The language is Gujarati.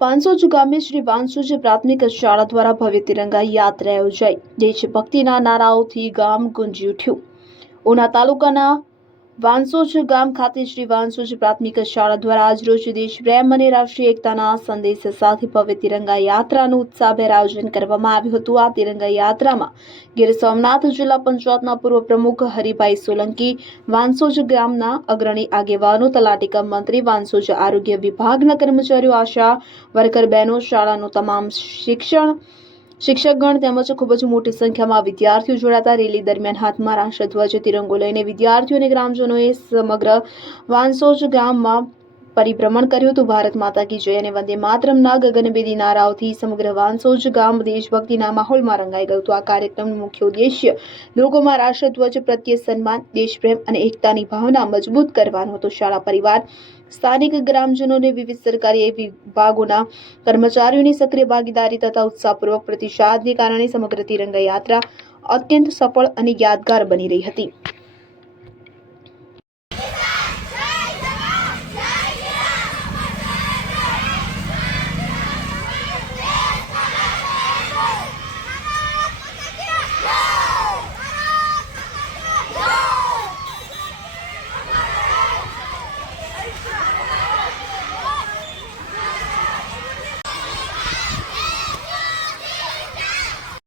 વાંસોજ ગામે શ્રી વાંસોજ પ્રાથમિક શાળા દ્વારા ભવ્ય તિરંગા યાત્રા યોજાઈ। દેશભક્તિના નારાઓથી ગામ ગુંજી ઉઠ્યું। ઉના તાલુકાના વાંસોજ ગામ ખાતે શ્રી વાંસોજ પ્રાથમિક શાળા દ્વારા આજરોજ દેશપ્રેમ અને રાષ્ટ્રીય એકતાના સંદેશ સાથે ભવ્ય તિરંગા યાત્રાનું ઉત્સાહભેર આયોજન કરવામાં આવ્યું હતું। આ તિરંગા યાત્રામાં ગીર સોમનાથ જિલ્લા પંચાયતના પૂર્વ પ્રમુખ હરિભાઈ સોલંકી, વાંસોજ ગામના અગ્રણી આગેવાનો, તલાટી કમ મંત્રી, વાંસોજ આરોગ્ય વિભાગના કર્મચારીઓ, આશા વર્કર બહેનો, શાળાનો તમામ શિક્ષકગણ તેમજ ખૂબ જ મોટી સંખ્યામાં વિદ્યાર્થીઓ જોડાતા રેલી દરમિયાન હાથમાં રાષ્ટ્રધ્વજ તિરંગો લઈને વિદ્યાર્થીઓ અને ગ્રામજનોએ સમગ્ર વાંસોજ ગામમાં પરિભ્રમણ કર્યું હતું। ભારત માતા કી જય અને વંદે માતરમના ગગનભેદી નારાઓથી સમગ્ર વાંસોજ ગામ દેશભક્તિના માહોલમાં રંગાઈ ગયું હતું। આ કાર્યક્રમનો મુખ્ય ઉદ્દેશ્ય લોકોમાં રાષ્ટ્રધ્વજ પ્રત્યે સન્માન, દેશપ્રેમ અને એકતાની ભાવના મજબૂત કરવાનો હતો। શાળા પરિવાર, સ્થાનિક ગ્રામજનોને વિવિધ સરકારી વિભાગોના કર્મચારીઓની સક્રિય ભાગીદારી તથા ઉત્સાહપૂર્વક પ્રતિસાદને કારણે સમગ્ર તિરંગા યાત્રા અત્યંત સફળ અને યાદગાર બની રહી હતી।